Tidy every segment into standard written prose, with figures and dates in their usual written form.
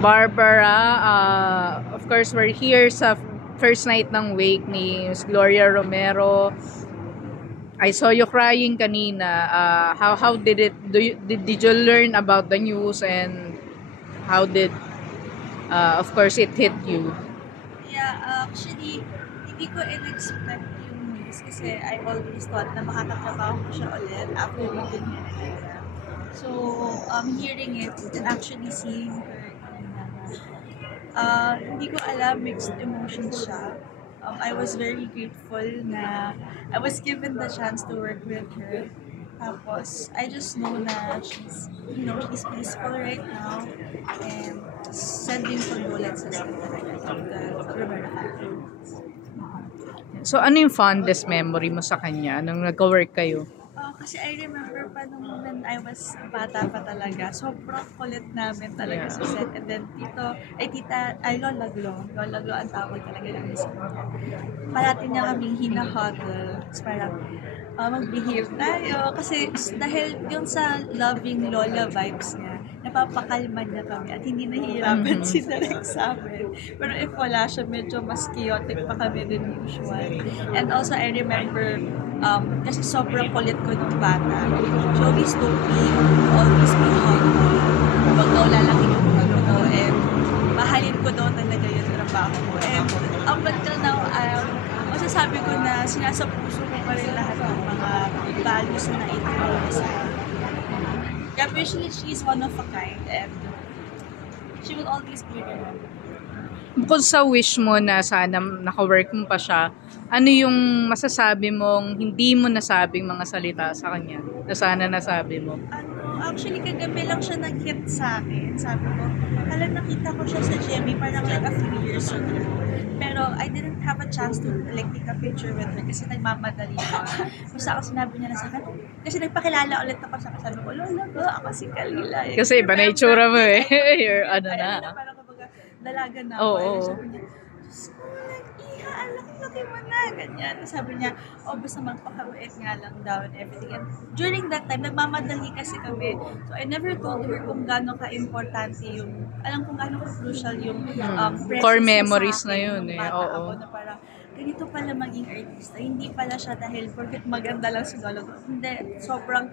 Barbara, of course, we're here sa first night ng wake ni Miss Gloria Romero. I saw you crying kanina. How did it did you learn about the news, and how did of course it hit you? Yeah, actually, hindi ko in-expect yung news kasi I always thought na makakatrabaho ko siya ulit after mag-ganyan na gala. So, hearing it and actually seeing her hindi ko alam, mixed emotions siya. I was very grateful na I was given the chance to work with her. Tapos, I just know na she's peaceful right now, and sending condolences din talaga to the Romero family. So ano yung fondest memory mo sa kanya nung nagka-work kayo? Kasi I remember pa nung when I was bata pa talaga, sobrang kulit namin talaga sa set. And then Lola Glo ang tawag talaga namin sa kanya. Parati niya kaming hina-huddle. Tapos parang, mag-behave tayo. Kasi dahil yung sa loving Lola vibes niya, napapakalma niya kami at hindi nahihirapan si Derek sa amin. Pero if wala siya, medyo mas chaotic pa kami than usual. And also, I remember, kasi sobrang kulit ko nung bata. She always told me to always be humble. Huwag daw lalaki yung ulo ko. And mahalin ko daw talaga yung trabaho ko. And up until now, masasabi ko na sinasapuso ko pa rin lahat ng mga values na naituro niya sa akin. Kaya she's one of a kind, and she will always be remembered. Bukod sa wish mo na sana naka-work mo pa siya, ano yung masasabi mong hindi mo nasabing mga salita sa kanya na sana nasabi mo? Actually, kagabi lang siya nag-hit sa akin. Sabi ko, nakita ko siya sa GMA parang like a few years ago. Pero I didn't have a chance to like take a picture with her kasi nagmamadali ako. Basta ako sinabi niya na sa akin, kasi nagpakilala ulit ako sa sabi ko, Lola ko, ako si Kalila. Kasi iba na itsura mo eh. You're ano na. Parang kumbaga, dalaga na ako. Oo. Sabi niya, Diyos ko, iha, laki mo na, ganyan. Sabi niya, basta magpakabait nga lang daw and everything. And during that time, nagmamadali kasi kami. So I never told her kung gaano ka-importante yung, alam kung gaano ka-crucial yung presence core memories na yun eh. Oo. Ako na parang, ganito pala maging artista. Hindi pala siya dahil porket maganda lang si Lolo. Hindi, sobrang,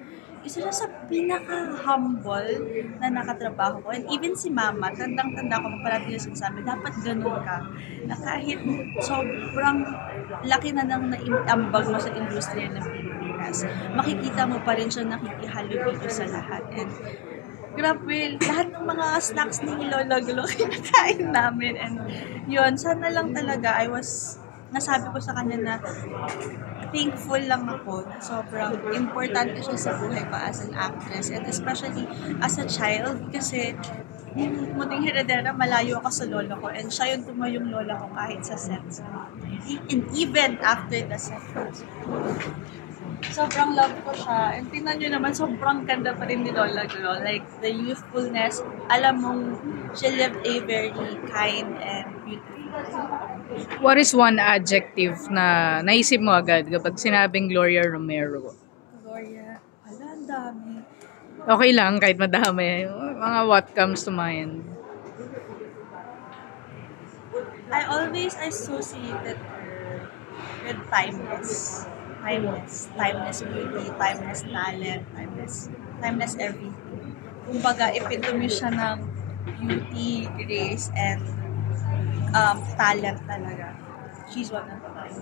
isa siya sa pinaka-humble na nakatrabaho ko. And even si Mama, tandang-tanda ko, parati niya sinasabi, dapat ganun ka. Na kahit sobrang laki na nang naiambag mo sa industriya ng Pilipinas, makikita mo pa rin siya nakikihalubilo sa lahat. And grabe, lahat ng mga snacks ni Lola Glo kinakain namin. And yun, sana lang talaga, nasabi ko sa kanya na thankful lang ako na sobrang importante siya sa buhay ko as an actress, and especially as a child kasi muting heredera, malayo ako sa lola ko, and siya yung tumayong lola ko kahit sa set. And even after the set. Sobrang love ko siya. And tingnan nyo naman, sobrang ganda pa rin ni Lola Glo. Like, the youthfulness, alam mong she lived a very kind and beautiful. What is one adjective na naisip mo agad kapag sinabing Gloria Romero? Gloria, ang dami. Okay lang, kahit madami. Mga what comes to mind? I always associated her with timeless. Timeless beauty, timeless talent, timeless everything. Kumbaga, epitome siya ng beauty, grace, and talent talaga. She's one of a kind.